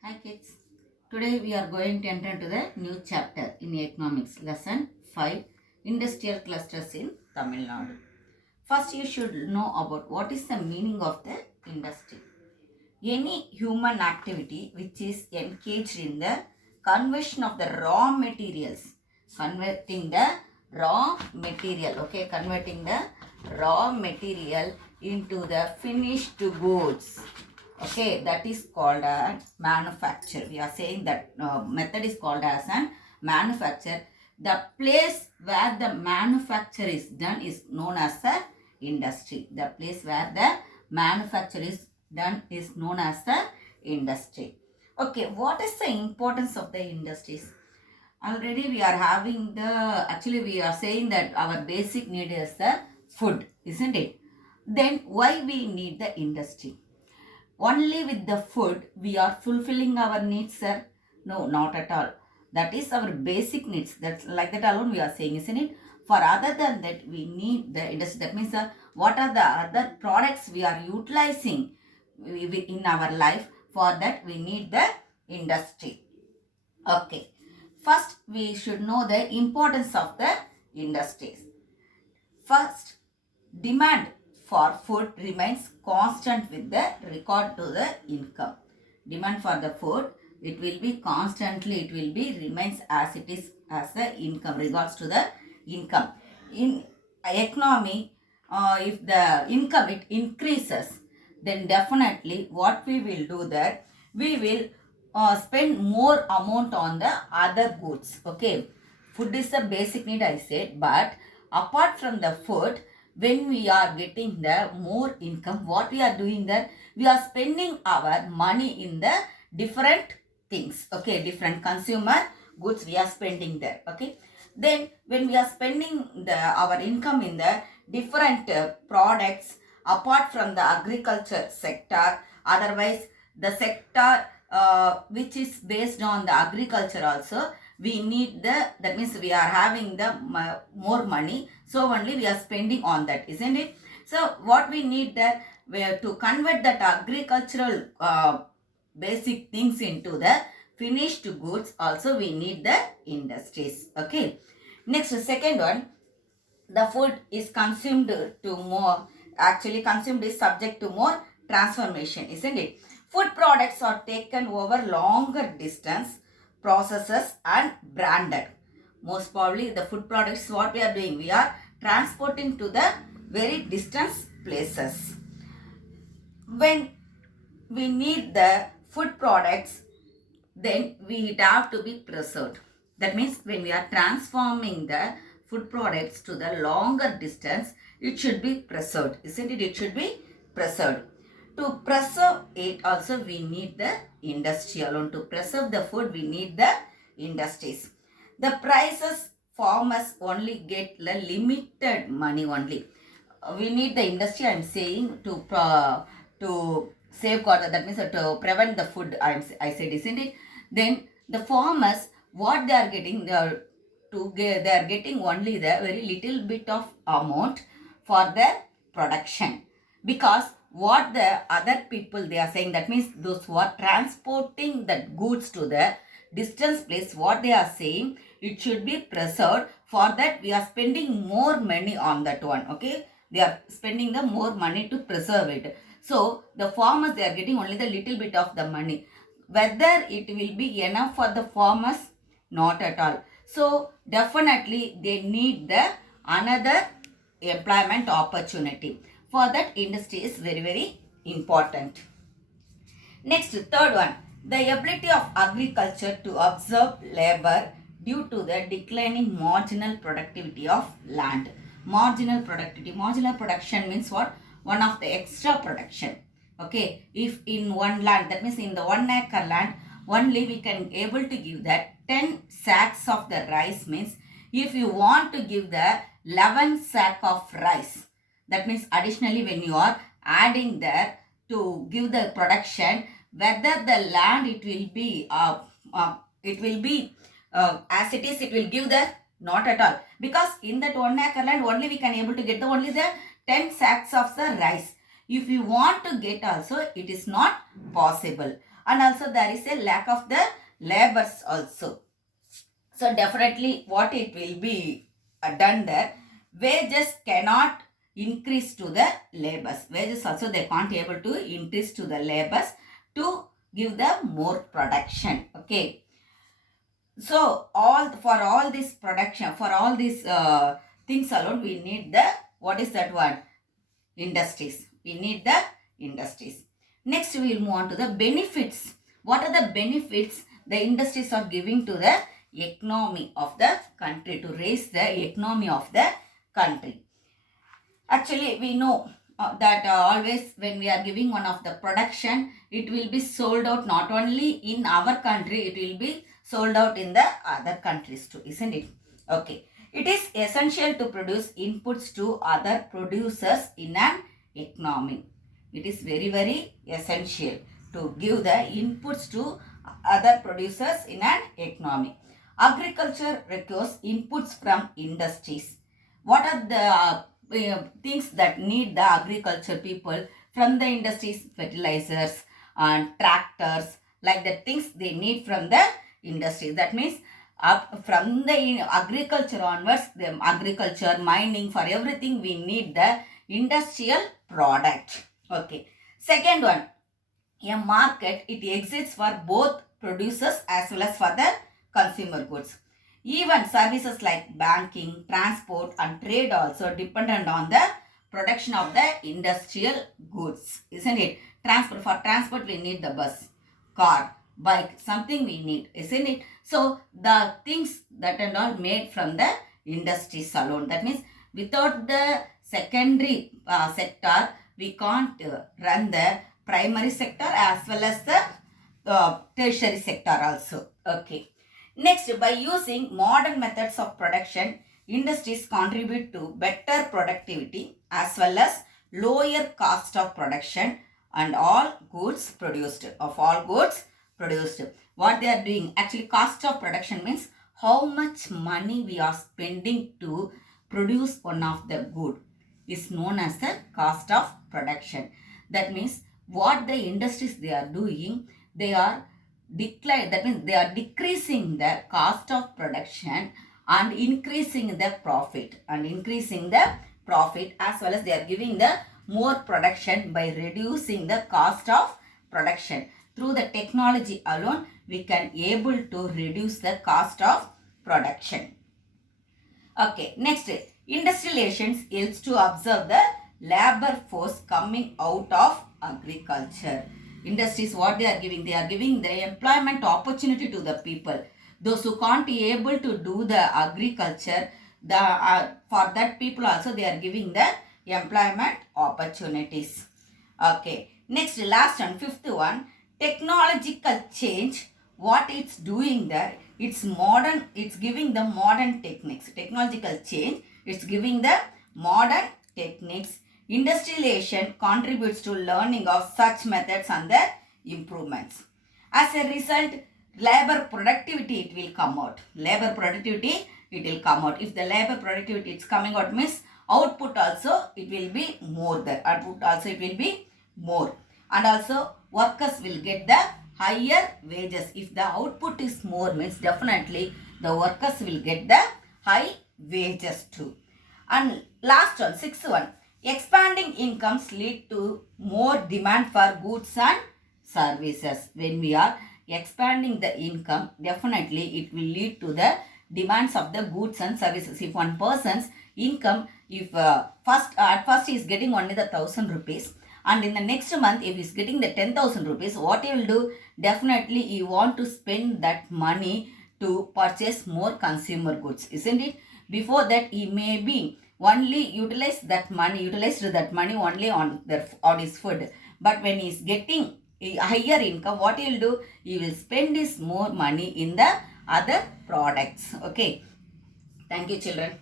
Hi kids. Today we are going to enter into the new chapter in economics, lesson 5, industrial clusters in Tamil Nadu. First you should know about what is the meaning of the industry. Any human activity which is engaged in the conversion of the raw materials, converting the converting the raw material into the finished goods. Okay, that is called as manufacture. We are saying that method is called as an manufacture. The place where the manufacture is done is known as the industry. The place where the manufacture is done is known as the industry. Okay, what is the importance of the industries? Already we are having actually we are saying that our basic need is the food, isn't it? Then why we need the industry? Only with the food we are fulfilling our needs, sir? No, not at all. That is our basic needs. That's like that alone we are saying, isn't it? For other than that, we need the industry. That means what are the other products we are utilizing in our life? For that we need the industry. Okay, first we should know the importance of the industries. First, demand for food remains constant with the regard to the income. Demand for the food, it will be constantly, it will be remains as it is as the income, regards to the income. In economy, if the income it increases, then definitely what we will do that, we will spend more amount on the other goods. Okay, food is a basic need, I said, but apart from the food, when we are getting the more income, what we are doing that, we are spending our money in the different things. Okay, different consumer goods we are spending there. Okay, then when we are spending our income in the different products apart from the agriculture sector, otherwise the sector which is based on the agriculture also, we need that means we are having the more money, so only we are spending on that, isn't it? So what we need that, where to convert that agricultural basic things into the finished goods, also we need the industries. Okay, next, second one, the food is consumed to more, actually consumed is subject to more transformation, isn't it? Food products are taken over longer distance, processes and branded. Most probably the food products, what we are doing, we are transporting to the very distant places. When we need the food products, then we have to be preserved. That means when we are transforming the food products to the longer distance, it should be preserved, isn't it? It should be preserved. To preserve it also we need the industry alone. To preserve the food we need the industries. The prices farmers only get the limited money only. We need the industry, I am saying, to safeguard, that means to prevent the food, I said, isn't it? Then the farmers, what they are getting, they are getting only the very little bit of amount for their production, because what the other people they are saying, that means those who are transporting the goods to the distance place, what they are saying, it should be preserved. For that we are spending more money on that one. Okay, they are spending the more money to preserve it. So the farmers, they are getting only the little bit of the money. Whether it will be enough for the farmers, not at all. So definitely they need the another employment opportunity. For that industry is very, very important. Next, third one, the ability of agriculture to absorb labor due to the declining marginal productivity of land. Marginal productivity. Marginal production means what? One of the extra production. Okay, if in one land, that means in the 1 acre land, only we can able to give that 10 sacks of the rice, means if you want to give the 11 sack of rice, that means additionally when you are adding there to give the production, whether the land it will be as it is, it will give the, not at all, because in that 1 acre land only we can able to get the only the 10 sacks of the rice. If you want to get also, it is not possible. and also there is a lack of the labors also. So definitely what it will be done there, wages cannot increase to the labors. Wages also they can't able to increase to the labors to give them more production. Okay. So for all this production, for all these things alone, we need the, what is that one? Industries. We need the industries. Next we will move on to the benefits. What are the benefits the industries are giving to the economy of the country, to raise the economy of the country? Actually, we know that always when we are giving one of the production, it will be sold out not only in our country, it will be sold out in the other countries too, isn't it? Okay. It is essential to produce inputs to other producers in an economy. It is very, very essential to give the inputs to other producers in an economy. Agriculture requires inputs from industries. What are the things that need the agriculture people from the industries? Fertilizers and tractors, like the things they need from the industry. That means from the agriculture onwards, the agriculture, mining, for everything we need the industrial product. Okay. Second one, a market, it exists for both producers as well as for the consumer goods. Even services like banking, transport and trade also dependent on the production of the industrial goods, isn't it? For transport we need the bus, car, bike, something we need, isn't it? So the things that are all made from the industries alone. That means without the secondary sector, we can't run the primary sector as well as the tertiary sector also. Okay. Next, by using modern methods of production, industries contribute to better productivity as well as lower cost of production and all goods produced. What they are doing, actually cost of production means how much money we are spending to produce one of the good is known as the cost of production. That means what the industries they are doing, they are that means they are decreasing the cost of production and increasing the profit as well as they are giving the more production by reducing the cost of production. Through the technology alone, we can able to reduce the cost of production. Okay, next, industrializations helps to observe the labor force coming out of agriculture. Industries, what they are giving the employment opportunity to the people. Those who can't be able to do the agriculture, for that people also they are giving the employment opportunities. Okay, next, last one, fifth one, technological change. What it's doing there, it's giving the modern techniques. Technological change, it's giving the modern techniques. Industrialization contributes to learning of such methods and their improvements. As a result, labor productivity it will come out. If the labor productivity is coming out means output also it will be more there. And also workers will get the higher wages. If the output is more means definitely the workers will get the high wages too. And last one, sixth one, expanding incomes lead to more demand for goods and services. When we are expanding the income, definitely it will lead to the demands of the goods and services. If one person's income, if at first he is getting only the 1,000 rupees, and in the next month if he is getting the 10,000 rupees, what he will do? Definitely he want to spend that money to purchase more consumer goods, isn't it? Before that he may be only utilized that money only on his food. But when he is getting a higher income, what he will do? He will spend his more money in the other products. Okay. Thank you, children.